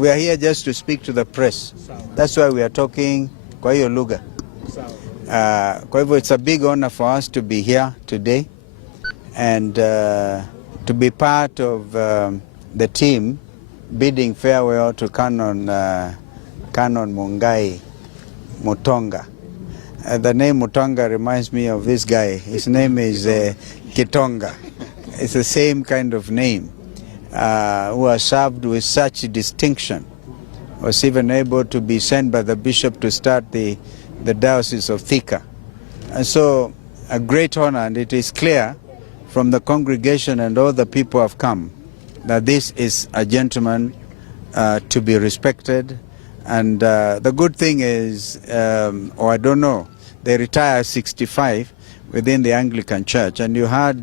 We are here just to speak to the press. That's why we are talking kwa hiyo lugha. Kwa hivyo it's a big honor for us to be here today and to be part of the team bidding farewell to Canon Mungai Mutonga. The name Mutonga reminds me of this guy. His name is Kitonga. It's the same kind of name. Who has served with such distinction, was even able to be sent by the bishop to start the diocese of Thika. And so a great honor, and it is clear from the congregation and all the people have come that this is a gentleman to be respected. And the good thing is, or I don't know, they retire at 65 within the Anglican Church. And you heard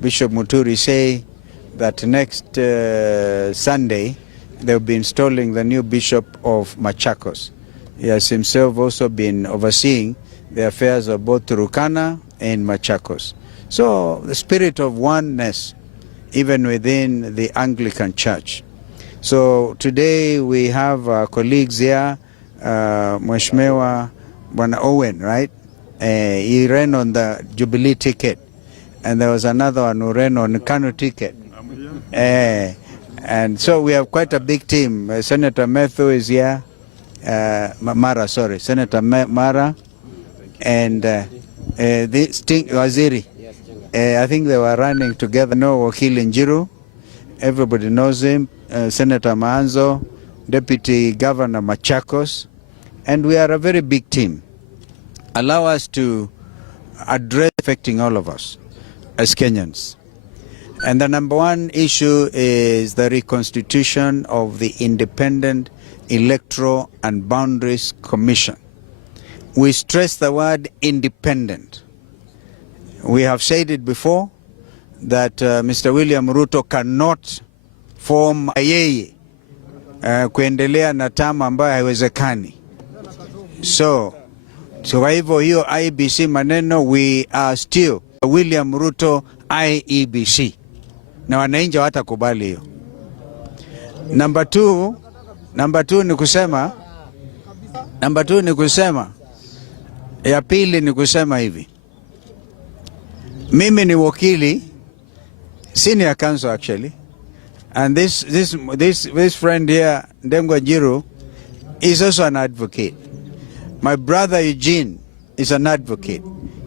Bishop Muturi say that next Sunday they'll be installing the new bishop of Machakos. He has himself also been overseeing the affairs of both Turkana and Machakos. So the spirit of oneness even within the Anglican Church. So today we have our colleagues here, Mheshimiwa Bwana Owen, right? He ran on the Jubilee ticket, and there was another one who ran on the Canon ticket. And so we have quite a big team. Senator Methu is here, Senator Mara, and Waziri. I think they were running together. No, Wakili Njiru, everybody knows him. Senator Maanzo, Deputy Governor Machakos, and we are a very big team. Allow us to address affecting all of us as Kenyans. And the number one issue is the reconstitution of the Independent Electoral and Boundaries Commission. We stress the word independent. We have said it before that Mr. William Ruto cannot form yeye kuendelea na tama ambayo haiwezekani. So kwa hivyo hiyo IEBC maneno, we are still William Ruto IEBC. Na wananchi hawatakubali hiyo. Number two ni kusema ya pili ni kusema hivi. Mimi ni wakili, senior counsel actually, and this friend here, Ndengwa Jiru, is also an advocate. My brother Eugene is an advocate.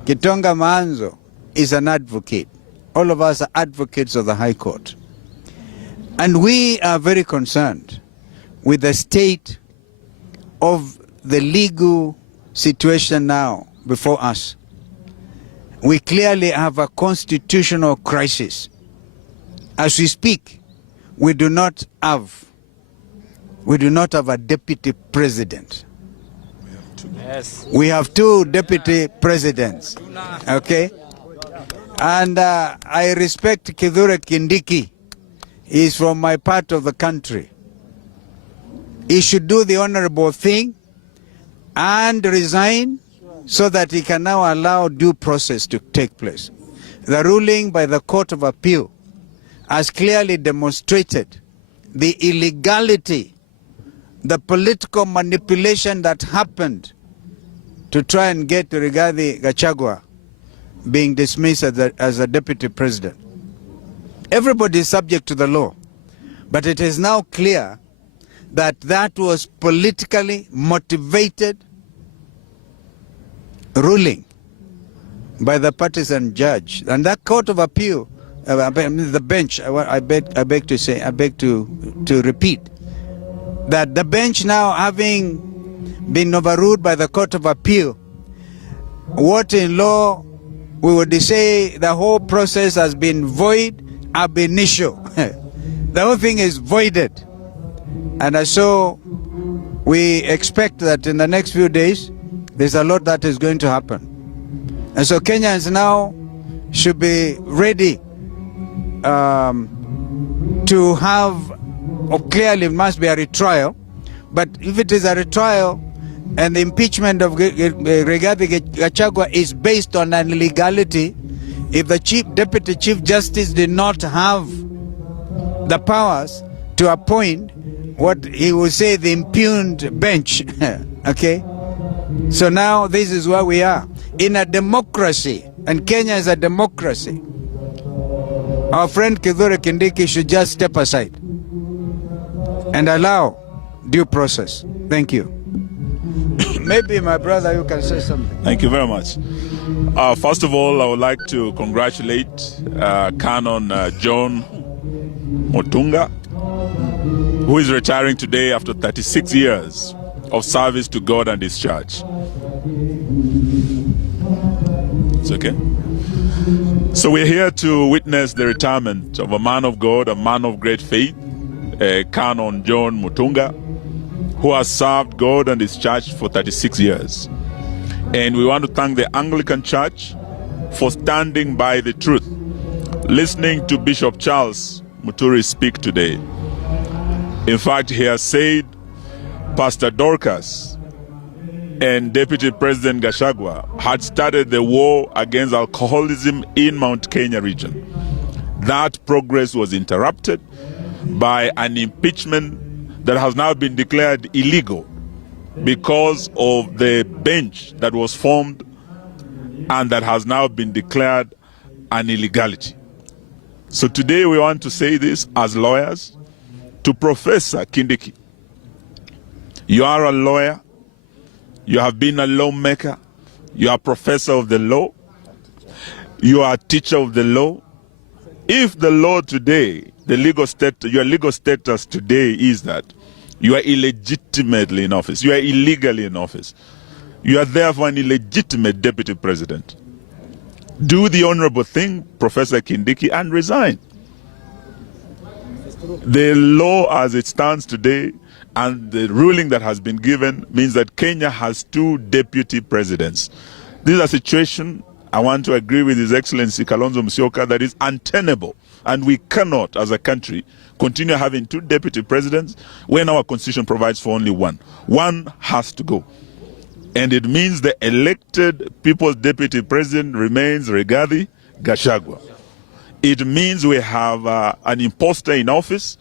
Kitonga Maanzo is an advocate. All of us are advocates of the High Court. And we are very concerned with the state of the legal situation now before us. We clearly have a constitutional crisis. As we speak, we do not have a deputy president. We have two deputy presidents. Okay? And I respect Kithure Kindiki. He is from my part of the country. He should do the honorable thing and resign so that he can now allow due process to take place. The ruling by the Court of Appeal has clearly demonstrated the illegality, the political manipulation that happened to try and get Rigathi Gachagua being dismissed as a deputy president. Everybody is subject to the law, but it is now clear that that was politically motivated ruling by the partisan judge. And that Court of Appeal, the bench, I beg to repeat, that the bench now having been overruled by the Court of Appeal, what in law we would say the whole process has been void ab initio. The whole thing is voided. And so we expect that in the next few days, there's a lot that is going to happen. And so Kenyans now should be ready to have, or clearly it must be a retrial, but if it is a retrial and the impeachment of Rigathi Gachagua is based on an illegality, if the Deputy Chief Justice did not have the powers to appoint what he would say the impugned bench. Okay? So now this is where we are. In a democracy, and Kenya is a democracy, our friend Kindiki should just step aside and allow due process. Thank you. Maybe my brother, you can say something. Thank you very much. First of all, I would like to congratulate Canon John Mutunga, who is retiring today after 36 years of service to God and His church. It's okay? So we're here to witness the retirement of a man of God, a man of great faith, Canon John Mutunga, who has served God and His church for 36 years. And we want to thank the Anglican Church for standing by the truth. Listening to Bishop Charles Muturi speak today. In fact, he has said Pastor Dorcas and Deputy President Gachagua had started the war against alcoholism in Mount Kenya region. That progress was interrupted by an impeachment that has now been declared illegal because of the bench that was formed and that has now been declared an illegality. So today we want to say this as lawyers to Professor Kindiki. You are a lawyer, you have been a lawmaker, you are a professor of the law, you are a teacher of the law. If the law today, your legal status today is that you are illegitimately in office, you are illegally in office, you are therefore an illegitimate deputy president, do the honorable thing, Professor Kindiki, and resign. The law as it stands today and the ruling that has been given means that Kenya has 2 deputy presidents. This is a situation, I want to agree with His Excellency Kalonzo Musyoka, that is untenable. And we cannot, as a country, continue having 2 deputy presidents when our constitution provides for only 1. One has to go. And it means the elected people's deputy president remains Rigathi Gachagua. It means we have an imposter in office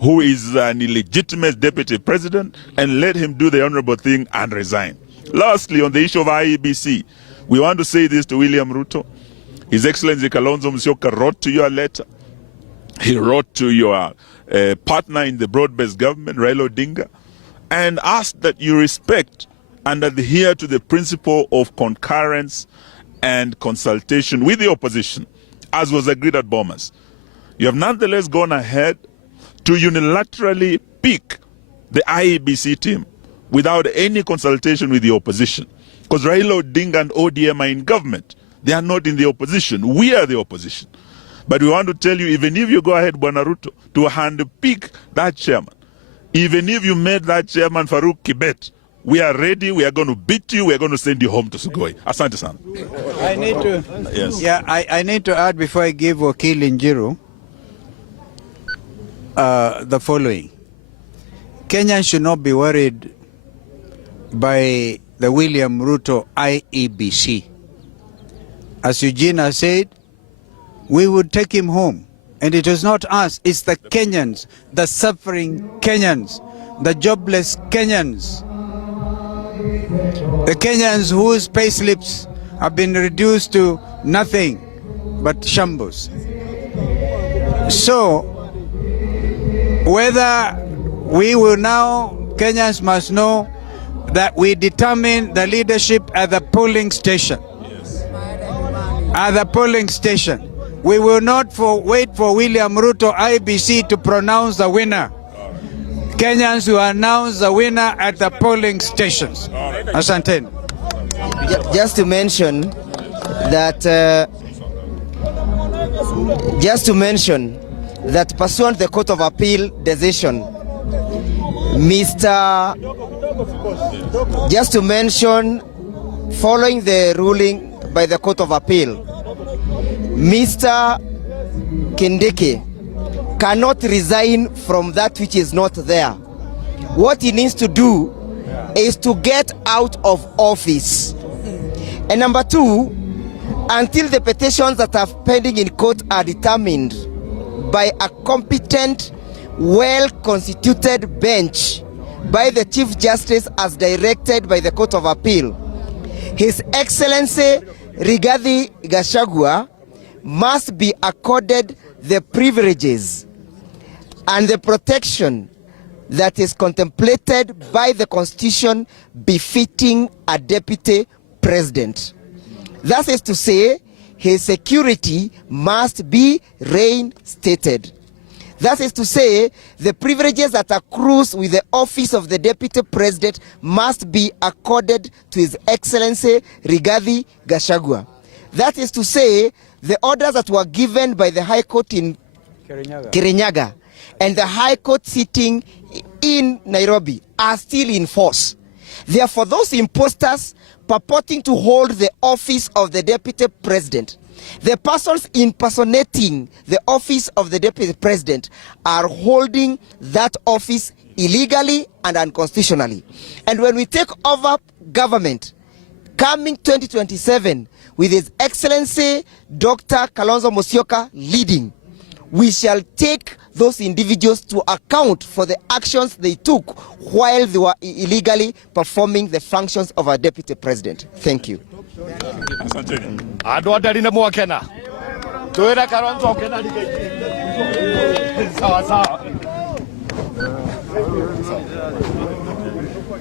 who is an illegitimate deputy president, and let him do the honorable thing and resign. Lastly, on the issue of IEBC, we want to say this to William Ruto. His Excellency Kalonzo Musyoka wrote to you a letter. He wrote to your partner in the broad-based government, Raila Odinga, and asked that you respect and adhere to the principle of concurrence and consultation with the opposition, as was agreed at Bomas. You have nonetheless gone ahead to unilaterally pick the IEBC team without any consultation with the opposition. Because Raila Odinga and ODM are in government. They are not in the opposition. We are the opposition. But we want to tell you, even if you go ahead, Bwana Ruto, to handpick that chairman, even if you made that chairman Farouk Kibet, we are ready, we are going to beat you, we are going to send you home to Sugoi. Asante sana. I need to, yes. Yeah, I need to add before I give Wakil Njiru the following. Kenyans should not be worried by the William Ruto IEBC. As Eugene has said, we would take him home. And it was not us, it's the Kenyans, the suffering Kenyans, the jobless Kenyans, the Kenyans whose payslips have been reduced to nothing but shambles. So, whether we will now, Kenyans must know that we determine the leadership at the polling station. Yes. At the polling station. We will not wait for William Ruto IBC to pronounce the winner. Kenyans will announce the winner at the polling stations. Asante. Just to mention that pursuant to the Court of Appeal decision, following the ruling by the Court of Appeal, Mr. Kindiki cannot resign from that which is not there. What he needs to do is to get out of office. And number 2, until the petitions that are pending in court are determined by a competent well-constituted bench by the Chief Justice as directed by the Court of Appeal, His Excellency Rigathi Gachagua must be accorded the privileges and the protection that is contemplated by the Constitution befitting a deputy president. That is to say, his security must be reinstated. That is to say, the privileges that accrues with the office of the deputy president must be accorded to His Excellency Rigathi Gachagua. That is to say, the orders that were given by the High Court in Kirinyaga and the High Court sitting in Nairobi are still in force. Therefore, those imposters purporting to hold the office of the deputy president, the persons impersonating the office of the deputy president, are holding that office illegally and unconstitutionally. And when we take over government coming 2027 with His Excellency Dr. Kalonzo leading, we shall take those individuals to account for the actions they took while they were illegally performing the functions of a deputy president. Thank you. Sawa sawa.